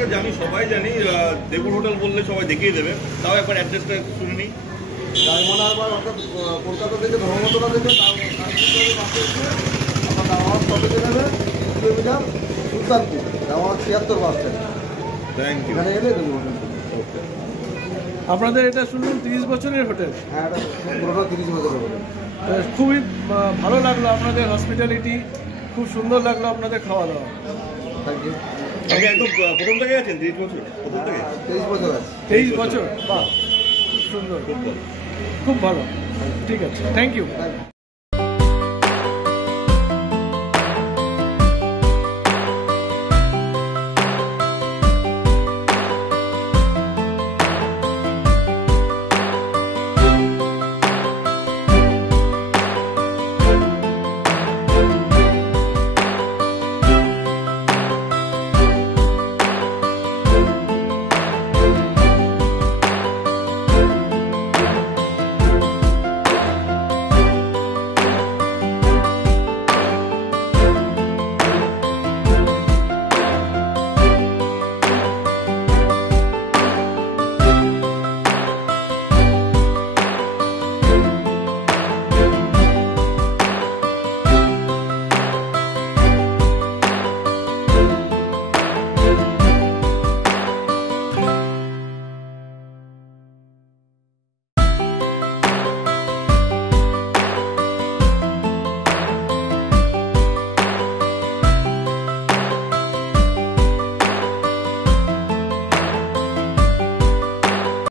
কাছে আমি সবাই জানি দেবুর হোটেল বললে সবাই দেখিয়ে দেবে, তাও একবার অ্যাড্রেসটা শুনে নিই। ডায়মন্ড হারবার অর্থাৎ কলকাতা থেকে ধর্মতলা থেকে আমার দাওয়ার স্টপেজে নেবে 3 কিলোমিটার সুলতানপুর, দাওয়ার 76 বাস স্ট্যান্ড। Thank you. এখানে এলে দেবো হোটেল। আপনাদের এটা শুনলাম 30 বছরের হোটেল। হ্যাঁ, এটা পুরোটা 30 বছরের হোটেল। খুবই ভালো লাগলো আপনাদের হসপিটালিটি, খুব সুন্দর লাগলো আপনাদের খাওয়া দাওয়া। Thank you. আগে একদম প্রথম থেকে আছেন 30 বছর? প্রথম থেকে 23 বছর আছে। 23 বছর, বাহ, সুন্দর, খুব ভালো। ঠিক আছে, থ্যাংক ইউ।